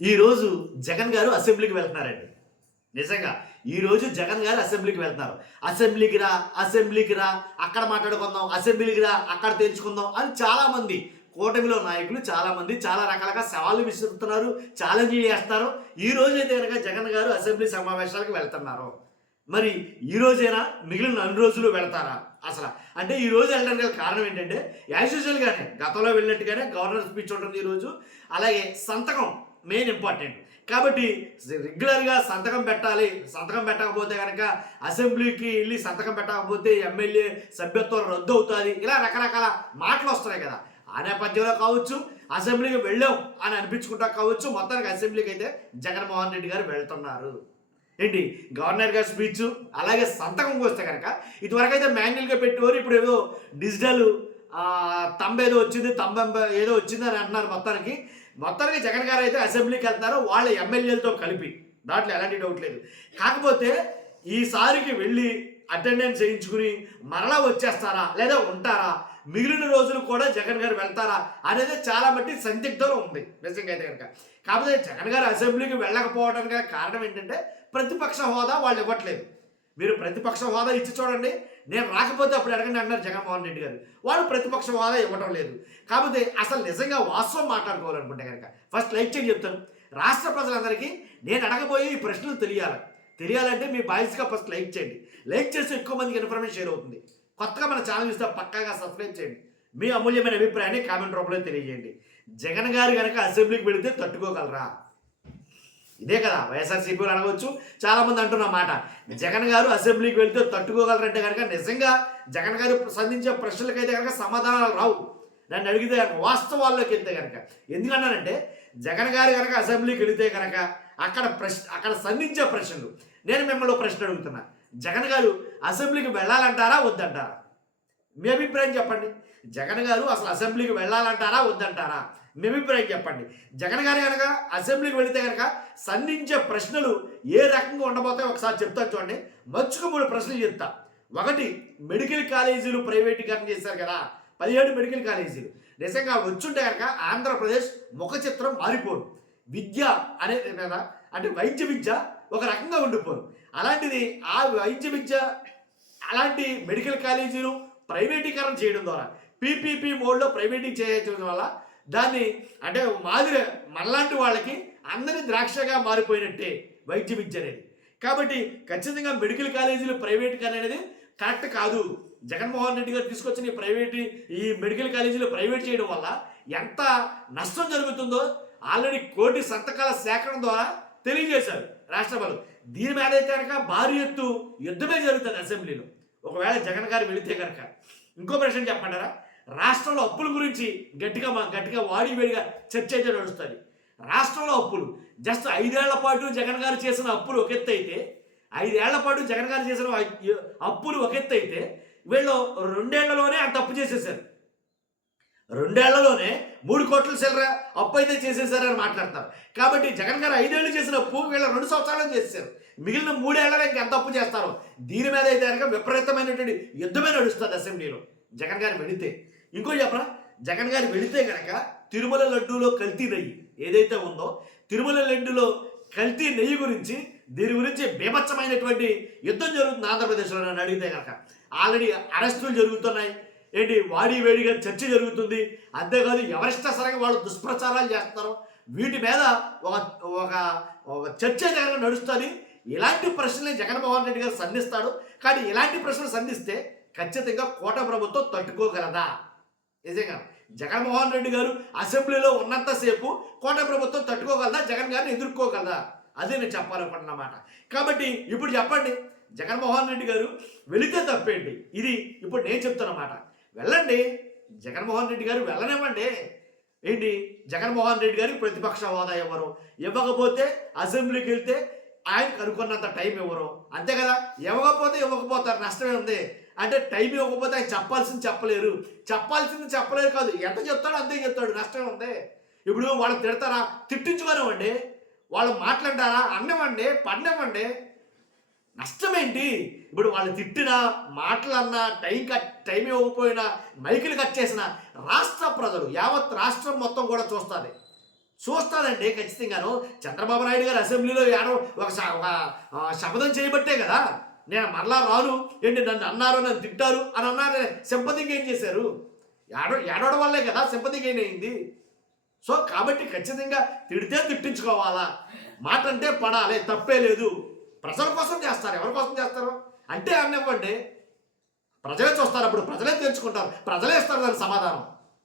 ఈరోజు జగన్ గారు అసెంబ్లీకి వెళ్తున్నారండి. నిజంగా ఈరోజు జగన్ గారు అసెంబ్లీకి వెళ్తున్నారు. అసెంబ్లీకి రా, అసెంబ్లీకి రా, అక్కడ మాట్లాడుకుందాం, అసెంబ్లీకి రా, అక్కడ తేల్చుకుందాం అని చాలామంది కూటమిలో నాయకులు చాలామంది చాలా రకాలుగా సవాళ్ళు విసురుతున్నారు, ఛాలెంజ్ చేస్తున్నారు. ఈ రోజైతే కనుక జగన్ గారు అసెంబ్లీ సమావేశాలకు వెళ్తున్నారు. మరి ఈ రోజైనా మిగిలిన అన్ని రోజులు వెళ్తారా అసలు? అంటే ఈ రోజు వెళ్ళడానికి గల కారణం ఏంటంటే యాజ్ యూజువల్గానే గతంలో వెళ్ళినట్టుగానే గవర్నర్ స్పీచ్ ఉంటుంది ఈరోజు. అలాగే సంతకం మెయిన్ ఇంపార్టెంట్ కాబట్టి రెగ్యులర్గా సంతకం పెట్టాలి. సంతకం పెట్టకపోతే కనుక అసెంబ్లీకి వెళ్ళి సంతకం పెట్టకపోతే ఎమ్మెల్యే సభ్యత్వం రద్దు అవుతుంది. ఇలా రకరకాల మాటలు వస్తున్నాయి కదా. ఆ నేపథ్యంలో కావచ్చు, అసెంబ్లీకి వెళ్ళాం అని అనిపించుకుంటా కావచ్చు, మొత్తానికి అసెంబ్లీకి అయితే జగన్మోహన్ రెడ్డి గారు వెళ్తున్నారు. ఏంటి గవర్నర్ గారి స్పీచ్, అలాగే సంతకం వస్తే కనుక ఇదివరకు అయితే మాన్యువల్గా పెట్టేవారు. ఇప్పుడు ఏదో డిజిటల్ తంబ ఏదో వచ్చింది, ఏదో వచ్చింది అని అంటున్నారు. మొత్తానికి జగన్ గారు అయితే అసెంబ్లీకి వెళ్తున్నారు వాళ్ళ ఎమ్మెల్యేలతో కలిపి. దాంట్లో ఎలాంటి డౌట్ లేదు. కాకపోతే ఈసారికి వెళ్ళి అటెండెన్స్ చేయించుకుని మరలా వచ్చేస్తారా లేదా ఉంటారా, మిగిలిన రోజులు కూడా జగన్ గారు వెళ్తారా అనేది చాలా బట్టి సందిగ్ధంలో ఉంది నిజంగా అయితే కనుక. కాకపోతే జగన్ గారు అసెంబ్లీకి వెళ్ళకపోవడానికి కారణం ఏంటంటే ప్రతిపక్ష హోదా వాళ్ళు ఇవ్వట్లేదు. మీరు ప్రతిపక్ష హోదా ఇచ్చి చూడండి, నేను రాకపోతే అప్పుడు అడగండి అన్నారు జగన్మోహన్ రెడ్డి గారు. వాళ్ళు ప్రతిపక్ష హోదా ఇవ్వడం లేదు. కాకపోతే అసలు నిజంగా వాస్తవం మాట్లాడుకోవాలనుకుంటే కనుక ఫస్ట్ లైక్ చేసి చెప్తాను. రాష్ట్ర ప్రజలందరికీ నేను అడగబోయే ఈ ప్రశ్నలు తెలియాలంటే మీ బాయ్స్గా ఫస్ట్ లైక్ చేయండి. లైక్ చేస్తే ఎక్కువ మందికి ఇన్ఫర్మేషన్ షేర్ అవుతుంది. కొత్తగా మన ఛానల్ ఇస్తే పక్కాగా సబ్స్క్రైబ్ చేయండి. మీ అమూల్యమైన అభిప్రాయాన్ని కామెంట్ రూపంలో తెలియజేయండి. జగన్ గారు కనుక అసెంబ్లీకి వెళితే తట్టుకోగలరా? ఇదే కదా వైఎస్ఆర్సీపీలు అడగవచ్చు. చాలామంది అంటున్న మాట, జగన్ గారు అసెంబ్లీకి వెళ్తే తట్టుకోగలరంటే కనుక నిజంగా జగన్ గారు సంధించే ప్రశ్నలకైతే కనుక సమాధానాలు రావు. నన్ను అడిగితే కనుక వాస్తవాల్లోకి వెళ్తే కనుక. ఎందుకన్నానంటే జగన్ గారు కనుక అసెంబ్లీకి వెళితే కనుక అక్కడ సంధించే ప్రశ్నలు. నేను మిమ్మల్ని ప్రశ్న అడుగుతున్నా, జగన్ గారు అసెంబ్లీకి వెళ్ళాలంటారా వద్దంటారా? మీ అభిప్రాయం చెప్పండి. జగన్ గారు అసలు అసెంబ్లీకి వెళ్ళాలంటారా వద్దంటారా? మీ అభిప్రాయం చెప్పండి. జగన్ గారు కనుక అసెంబ్లీకి వెళితే కనుక సంధించే ప్రశ్నలు ఏ రకంగా ఉండబోతాయో ఒకసారి చెప్తాను చూడండి. మచ్చుకు 3 ప్రశ్నలు చెప్తా. ఒకటి, మెడికల్ కాలేజీలు ప్రైవేటీకరణ చేశారు కదా, 17 మెడికల్ కాలేజీలు. నిజంగా వచ్చుంటే కనుక ఆంధ్రప్రదేశ్ ముఖ చిత్రం మారిపోదు. విద్య అనేది కదా, అంటే వైద్య విద్య ఒక రకంగా ఉండిపోదు. అలాంటిది ఆ వైద్య విద్య అలాంటి మెడికల్ కాలేజీలు ప్రైవేటీకరణ చేయడం ద్వారా పీపీపీ మోడ్లో ప్రైవేటీకరణ చేయడం వల్ల దాన్ని అంటే మాదిరి మనలాంటి వాళ్ళకి అందరి ద్రాక్షగా మారిపోయినట్టే వైద్య విద్య అనేది. కాబట్టి ఖచ్చితంగా మెడికల్ కాలేజీలు ప్రైవేటీకరణ అనేది కరెక్ట్ కాదు. జగన్మోహన్ రెడ్డి గారు తీసుకొచ్చిన ఈ మెడికల్ కాలేజీలు ప్రైవేట్ చేయడం వల్ల ఎంత నష్టం జరుగుతుందో ఆల్రెడీ 1 కోటి సంతకాల సేకరణ ద్వారా తెలియజేశారు రాష్ట్రపతి. దీని మీద అయితే కనుక భారీ ఎత్తు యుద్ధమే జరుగుతుంది అసెంబ్లీలో ఒకవేళ జగన్ గారు వెళితే కనుక. ఇంకో ప్రశ్న చెప్పంటారా? రాష్ట్రంలో అప్పుల గురించి గట్టిగా వాడివేడిగా చర్చ అయితే నడుస్తుంది. రాష్ట్రంలో అప్పులు జస్ట్ 5 ఏళ్ల పాటు జగన్ గారు చేసిన అప్పులు ఒక ఎత్తు అయితే, 5 ఏళ్ల పాటు జగన్ గారు చేసిన అప్పులు ఒక ఎత్తు అయితే, వీళ్ళు 2 ఏళ్లలోనే అంత అప్పు చేసేసారు. 2 ఏళ్లలోనే 3 కోట్ల చిల్లర అప్పు అయితే చేసేసారని మాట్లాడతారు. కాబట్టి జగన్ గారు 5 ఏళ్ళు చేసిన అప్పు వీళ్ళ 2 సంవత్సరాలు చేసేసారు. మిగిలిన 3 ఏళ్లలో ఇంకెంత అప్పు చేస్తారో దీని మీద అయితే కనుక విపరీతమైనటువంటి యుద్ధమే నడుస్తుంది అసెంబ్లీలో జగన్ గారు వెళితే. ఇంకో చెప్పరా, జగన్ గారు వెళితే కనుక తిరుమల లడ్డూలో కల్తీ నెయ్యి ఏదైతే ఉందో, తిరుమల లడ్డూలో కల్తీ నెయ్యి గురించి దీని గురించి బీభత్సమైనటువంటి యుద్ధం జరుగుతుంది ఆంధ్రప్రదేశ్లో. నన్ను అడిగితే కనుక ఆల్రెడీ అరెస్టులు జరుగుతున్నాయి. వాడివేడిగా చర్చ జరుగుతుంది. అంతేకాదు ఎవరిష్టసరంగా వాళ్ళు దుష్ప్రచారాలు చేస్తున్నారు. వీటి మీద ఒక చర్చ నడుస్తుంది. ఇలాంటి ప్రశ్నలే జగన్మోహన్ రెడ్డి గారు సంధిస్తాడు. కానీ ఇలాంటి ప్రశ్నలు సంధిస్తే ఖచ్చితంగా కోట ప్రభుత్వం తట్టుకోగలదా? నిజంగా జగన్మోహన్ రెడ్డి గారు అసెంబ్లీలో ఉన్నంతసేపు కోట ప్రభుత్వం తట్టుకోగలదా? జగన్ గారిని ఎదుర్కోగలదా? అదే నేను చెప్పాలనుకుంటున్నమాట. కాబట్టి ఇప్పుడు చెప్పండి, జగన్మోహన్ రెడ్డి గారు వెళితే తప్పేంటి? ఇది ఇప్పుడు నేను చెప్తున్నమాట. వెళ్ళండి, జగన్మోహన్ రెడ్డి గారు వెళ్ళనివ్వండి. జగన్మోహన్ రెడ్డి గారికి ప్రతిపక్ష హోదా ఇవ్వరు, ఇవ్వకపోతే అసెంబ్లీకి వెళ్తే ఆయనకు అనుకున్నంత టైం ఇవ్వరు, అంతే కదా. ఇవ్వకపోతారు, నష్టమే ఉంది. అంటే టైం ఇవ్వకపోతే ఆయన చెప్పాల్సింది చెప్పలేరు కాదు, ఎంత చెప్తాడో అంతే చెప్తాడు, నష్టమే ఉంది. ఇప్పుడు వాళ్ళు తిడతారా? తిట్టించుకోనివ్వండి. వాళ్ళు మాట్లాడారా? అన్నవ్వండి, పడినవ్వండి, నష్టమేంటి? ఇప్పుడు వాళ్ళు తిట్టినా మాటలన్నా టైం ఇవ్వకపోయినా మైకులు కట్ చేసిన రాష్ట్ర ప్రజలు యావత్ రాష్ట్రం మొత్తం కూడా చూస్తుంది. చూస్తానండి ఖచ్చితంగాను. చంద్రబాబు నాయుడు గారు అసెంబ్లీలో ఒక శపథం చేయబట్టే కదా నేను మరలా రాను, ఏంటి నన్ను అన్నారు, నన్ను తిట్టారు అని అన్నారు. సింపతికి ఏం చేశారు? ఏడవడం వల్లే కదా సింపతికి ఏం అయింది. సో కాబట్టి ఖచ్చితంగా తిడితే తిట్టించుకోవాలా, మాట అంటే పడాలి, తప్పే లేదు. ప్రజల కోసం చేస్తారు, ఎవరి కోసం చేస్తారు అంటే అనివ్వండి. ప్రజలే చూస్తారు, అప్పుడు ప్రజలే తెలుసుకుంటారు, ప్రజలే ఇస్తారు దానికి సమాధానం.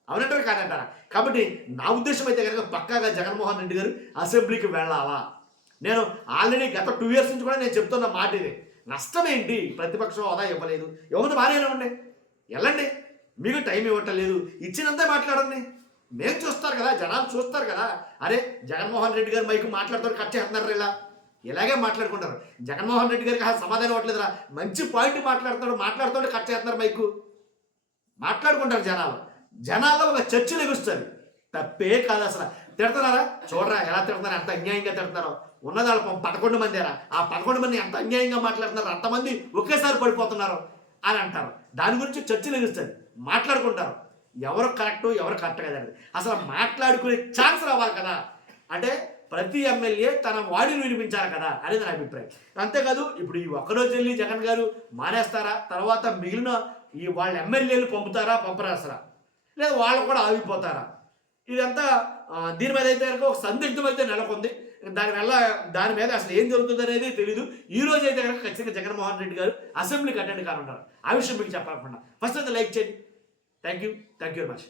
అవునంటారు కాదంటారా? కాబట్టి నా ఉద్దేశం అయితే కనుక పక్కాగా జగన్మోహన్ రెడ్డి గారు అసెంబ్లీకి వెళ్ళాలా. నేను ఆల్రెడీ గత 2 years నుంచి కూడా నేను చెప్తున్న మాట ఇది. నష్టం ఏంటి? ప్రతిపక్షం హోదా ఇవ్వలేదు, ఇవ్వదు బాగానే వెళ్ళండి. మీకు టైం ఇవ్వట్లేదు, ఇచ్చినంతే మాట్లాడండి. మేము చూస్తారు కదా, జనాలు చూస్తారు కదా. అరే జగన్మోహన్ రెడ్డి గారు మైకు మాట్లాడుతారు, కట్ చేస్తున్నారు, ఇలాగే మాట్లాడుకుంటారు. జగన్మోహన్ రెడ్డి గారికి సమాధానం ఇవ్వట్లేదురా, మంచి పాయింట్ మాట్లాడుతుంటే కట్ చేస్తున్నారు మైకు. మాట్లాడుకుంటారు జనాల్లో ఒక చర్చలు ఎగుస్తారు. తప్పే కాదు అసలు. తిడుతున్నారా? చూడరా ఎలా తిడుతున్నారు, ఎంత అన్యాయంగా తిడుతున్నారో. ఉన్నదాళ్ళు 11 మందిరా, ఆ 11 మంది ఎంత అన్యాయంగా మాట్లాడుతున్నారు, అంతమంది ఒకేసారి పడిపోతున్నారు అని అంటారు. దాని గురించి చర్చలు ఎగుస్తారు, మాట్లాడుకుంటారు. ఎవరు కరెక్టు ఎవరు కరెక్ట్ కదండి. అసలు మాట్లాడుకునే ఛాన్స్ రావాలి కదా. అంటే ప్రతి ఎమ్మెల్యే తన వాడిని వినిపించాలి కదా అనేది నా అభిప్రాయం. అంతేకాదు ఇప్పుడు ఈ ఒక్కరోజు వెళ్ళి జగన్ గారు మానేస్తారా, తర్వాత మిగిలిన వాళ్ళ ఎమ్మెల్యేలు పంపరా అసలు, లేదా వాళ్ళు కూడా ఆగిపోతారా? ఇదంతా దీని మీద అయితే కనుక ఒక సందిగ్ధం అయితే నెలకొంది. దాని మీద అసలు ఏం జరుగుతుంది అనేది తెలీదు. ఈ రోజు అయితే కనుక ఖచ్చితంగా జగన్మోహన్ రెడ్డి గారు అసెంబ్లీకి అటెండ్ కానుంటారు. ఆ విషయం మీకు చెప్పాలనుకున్నా. ఫస్ట్ అయితే లైక్ చేయండి. Thank you very much.